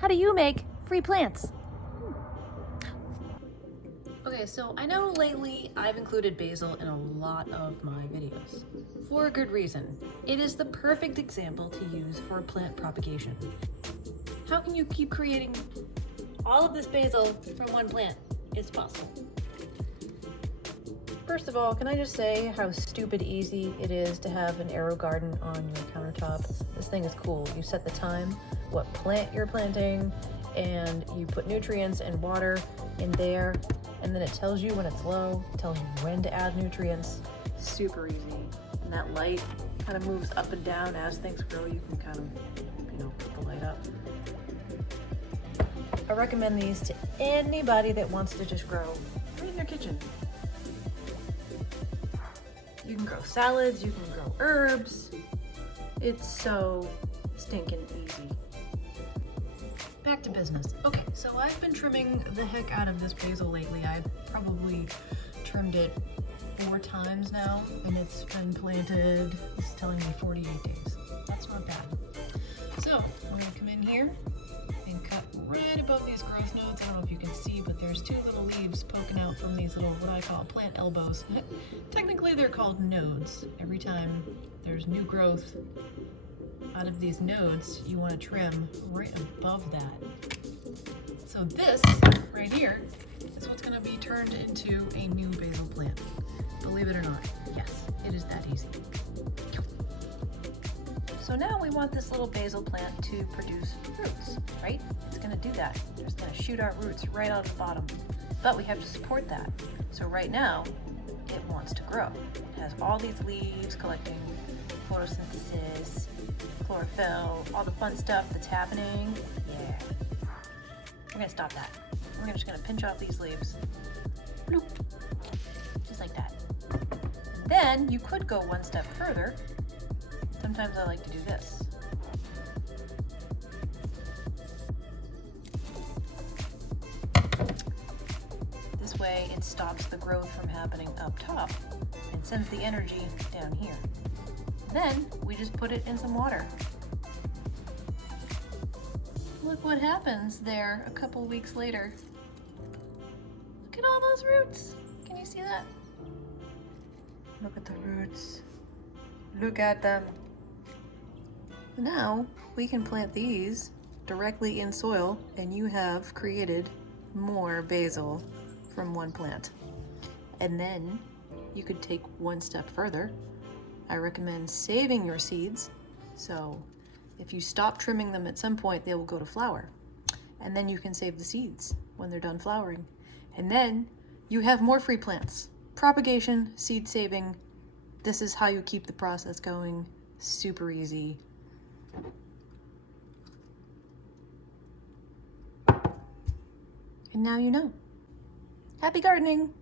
How do you make free plants? Okay, so I know lately I've included basil in a lot of my videos. For a good reason. It is the perfect example to use for plant propagation. How can you keep creating all of this basil from one plant? It's possible. First of all, can I just say how stupid easy it is to have an arrow garden on your countertop? This thing is cool. You set the time, what plant you're planting, and you put nutrients and water in there, and then it tells you when it's low, tells you when to add nutrients. Super easy. And that light kind of moves up and down as things grow. You can kind of, put the light up. I recommend these to anybody that wants to just grow right in their kitchen. You can grow salads, you can grow herbs. It's so stinking easy. Back to business. Okay, so I've been trimming the heck out of this basil lately. I've probably trimmed it 4 times now, and it's been planted, it's telling me 48 days. That's not bad. So I'm gonna come in here and cut right above these growth nodes. I don't know if you can see, but there's 2 little leaves poking out from these little, what I call plant elbows. Technically they're called nodes. Every time there's new growth out of these nodes, you want to trim right above that. So this right here is what's going to be turned into a new basil plant. Believe it or not, yes, it is that easy. So now we want this little basil plant to produce roots, right? It's going to do that. It's going to shoot our roots right out of the bottom. But we have to support that. So right now, it wants to grow. It has all these leaves collecting photosynthesis, chlorophyll, all the fun stuff that's happening. Yeah. We're going to stop that. We're just going to pinch off these leaves. Bloop. Just like that. And then you could go one step further. Sometimes I like to do this. This way it stops the growth from happening up top and sends the energy down here. Then we just put it in some water. Look what happens there a couple weeks later. Look at all those roots. Can you see that? Look at the roots. Look at them. Now we can plant these directly in soil, and you have created more basil from one plant. And then you could take one step further. I recommend saving your seeds. So if you stop trimming them at some point, they will go to flower. And then you can save the seeds when they're done flowering. And then you have more free plants. Propagation, seed saving. This is how you keep the process going. Super easy. And now you know. Happy gardening!